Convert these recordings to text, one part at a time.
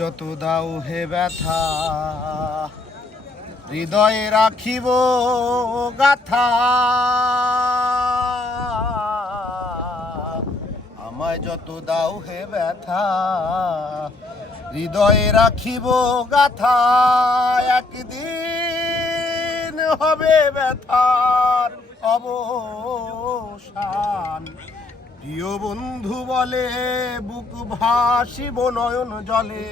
যত দাও হে ব্যথা হৃদয়ে রাখিব গাথা, আমায় যত দাও হে ব্যথা হৃদয়ে রাখিব গাথা, একদিন হবে ব্যথার অবসান। প্রিয় বন্ধু বলে বুক ভাসিব নয়ন জলে,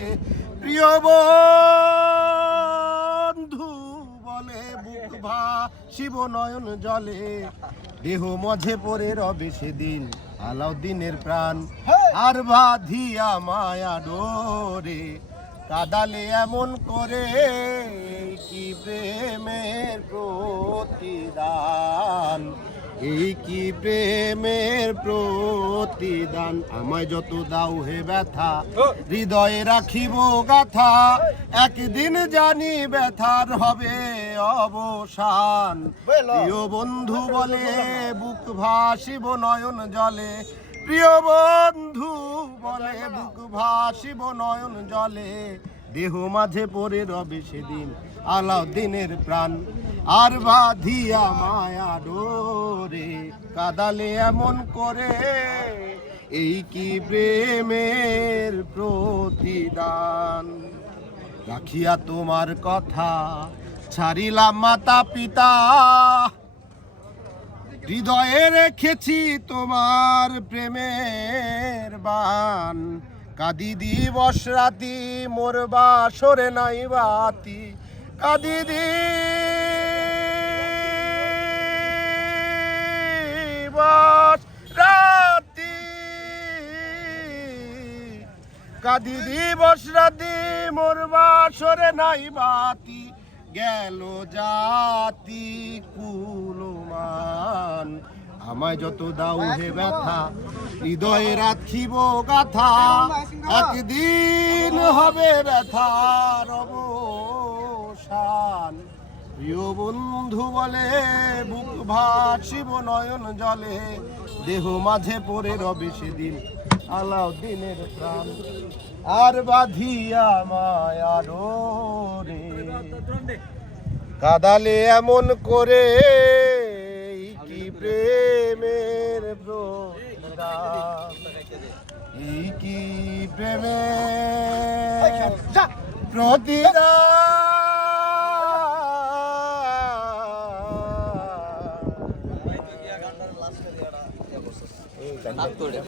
প্রিয় বন্ধু বলে বুক ভাসিব নয়ন জলে, দেহ মঝে পড়ে রবে সেদিন আলাউদ্দিনের প্রাণ। আর বাঁধিয়া মায়া ডোরে কাদালে এমন করে, কি প্রেমের প্রতিদান, এই কি প্রেমের প্রতিদান। আমায় যত দাও হে ব্যথা হৃদয়ে রাখিব গাথা, একদিন জানি ব্যথার হবে অবসান। প্রিয় বন্ধু বলে বুক ভাসিব নয়ন জলে, প্রিয় বন্ধু বলে বুক ভাসিব নয়ন জলে, দেহ মাঝে পড়ে রবে সেদিন আলাউদ্দিনের প্রাণ। আর বাঁধিয়া মায়া ডোরে কাদালে এমন করে, এই কি প্রেমের প্রতিদান। রাখিয়া তোমার কথা ছাড়িলাম মাতা পিতা, হৃদয়ে রেখেছি তোমার প্রেমের বান। কাঁদি দিবস রাতি মোর বাসরে নাই বাতি, কাঁদি দিবস রাতি, কাঁদি দিবস রাতি মোর বাসরে নাই বাতি, গেল জাতি কুলমান। আমায় যত দাও হে ব্যথা হৃদয়ে রাখিব গাথা, একদিন হবে ব্যথার অবসান। প্রিয় বন্ধু বলে বুক ভাসিব নয়ন জলে, দেহ মাঝে পড়ে রবে সেদিন আলাউদ্দিনের প্রাণ। আর বাঁধিয়া মায়া ডোরে কাদালে এমন করে, কি প্রেমের প্রতিদান, এই কি প্রেমের প্রতিদান।